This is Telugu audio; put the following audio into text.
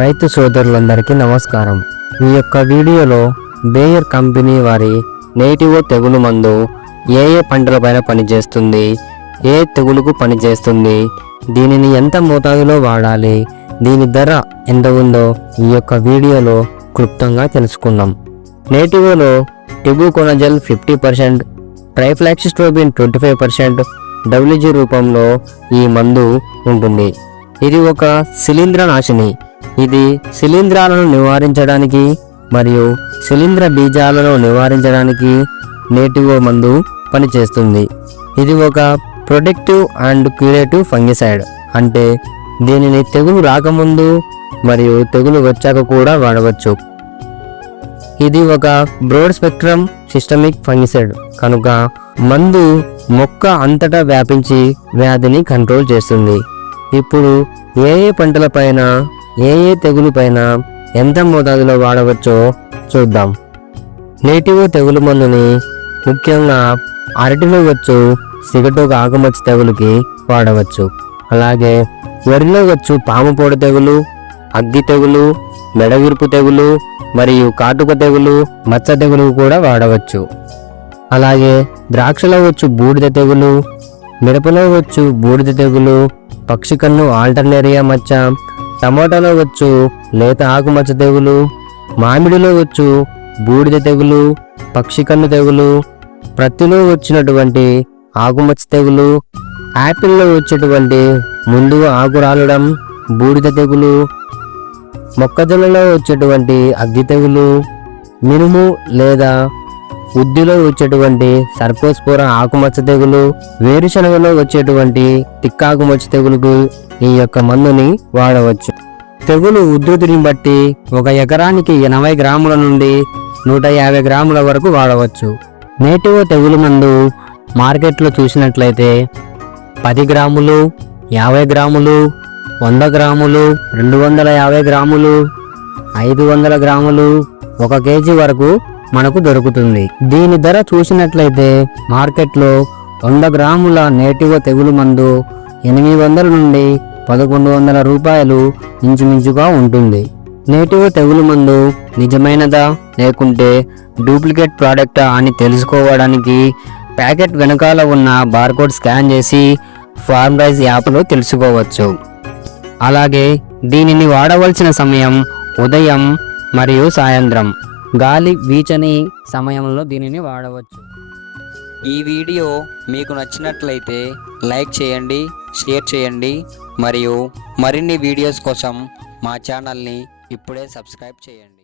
రైతు సోదరులందరికీ నమస్కారం। ఈ యొక్క వీడియోలో బేయర్ కంపెనీ వారి నేటివో తెగులు మందు ఏ పంటలపైన పనిచేస్తుంది, ఏ తెగులుకు పనిచేస్తుంది, దీనిని ఎంత మోతాదులో వాడాలి, దీని ధర ఎంత ఉందో ఈ యొక్క వీడియోలో క్లుప్తంగా తెలుసుకుందాం। నేటివోలో టిబుకోనజల్ 50%, ట్రైఫ్లాక్సిస్ట్రోబిన్ 25% WG రూపంలో ఈ మందు ఉంటుంది। ఇది ఒక శిలీంద్రనాశిని। ఇది శిలీంధ్రాలను నివారించడానికి మరియు శిలీంధ్ర బీజాలను నివారించడానికి నేటివో మందు పనిచేస్తుంది। ఇది ఒక ప్రొటెక్టివ్ అండ్ క్యూరేటివ్ ఫంగిసైడ్, అంటే దీనిని తెగులు రాకముందు మరియు తెగులు వచ్చాక కూడా వాడవచ్చు। ఇది ఒక బ్రోడ్ స్పెక్ట్రమ్ సిస్టమిక్ ఫంగిసైడ్ కనుక మందు మొక్క అంతటా వ్యాపించి వ్యాధిని కంట్రోల్ చేస్తుంది। ఇప్పుడు ఏ పంటలపైన ఏ తెగులు పైన ఎంత మోతాదులో వాడవచ్చో చూద్దాం। నేటివో తెగులు మందుని ముఖ్యంగా అరటిలో వచ్చు సిగటోక ఆకుమచ్చ తెగులుకి వాడవచ్చు। అలాగే వరిలో వచ్చు పాముపోడ తెగులు, అగ్గి తెగులు, మెడవిరుపు తెగులు మరియు కాటుక తెగులు, మచ్చ తెగులు కూడా వాడవచ్చు। అలాగే ద్రాక్షలో వచ్చు బూడిద తెగులు, మిరపలో వచ్చు బూడిద తెగులు, పక్షి కన్ను ఆల్టర్నేరియా మచ్చ, టమాటాలో వచ్చు లేత ఆకుమచ్చ తెగులు, మామిడిలో వచ్చు బూడిద తెగులు, పక్షి కన్ను తెగులు, ప్రత్తిలో వచ్చినటువంటి ఆకుమచ్చ తెగులు, యాపిల్లో వచ్చేటువంటి ముందుగా ఆకు రాలడం బూడిద తెగులు, మొక్కజొన్నలో వచ్చేటువంటి అగ్గి తెగులు, మినుము లేదా ఉద్దిలో వచ్చేటువంటి సర్కోస్పోర ఆకుమచ్చ తెగులు, వేరుశనగలో వచ్చేటువంటి తిక్కాకుమచ్చ తెగులుకు ఈ యొక్క మందుని వాడవచ్చు। తెగులు ఉధృతిని బట్టి ఒక ఎకరానికి 80 గ్రాముల నుండి 150 గ్రాముల వరకు వాడవచ్చు। నేటివో తెగులు మందు మార్కెట్లో చూసినట్లయితే 10 గ్రాములు, 50 గ్రాములు, 100 గ్రాములు, 250 గ్రాములు, 500 గ్రాములు, 1 కేజీ వరకు మనకు దొరుకుతుంది। దీని ధర చూసినట్లయితే మార్కెట్లో 100 గ్రాముల నేటివో తెగులు మందు 800 నుండి 1100 రూపాయలు ఇంచుమించుగా ఉంటుంది। నేటివో తెగులు మందు నిజమైనదా లేకుంటే డూప్లికేట్ ప్రోడక్టా అని తెలుసుకోవడానికి ప్యాకెట్ వెనకాల ఉన్న బార్కోడ్ స్కాన్ చేసి ఫార్మ్రైజ్ యాప్లో తెలుసుకోవచ్చు। అలాగే దీనిని వాడవలసిన సమయం ఉదయం మరియు సాయంత్రం, గాలి వీచని సమయంలో దీనిని వాడవచ్చు। ఈ వీడియో మీకు నచ్చినట్లయితే లైక్ చేయండి, షేర్ చేయండి మరియు మరిన్ని వీడియోస్ కోసం మా ఛానల్ని ఇప్పుడే సబ్స్క్రైబ్ చేయండి।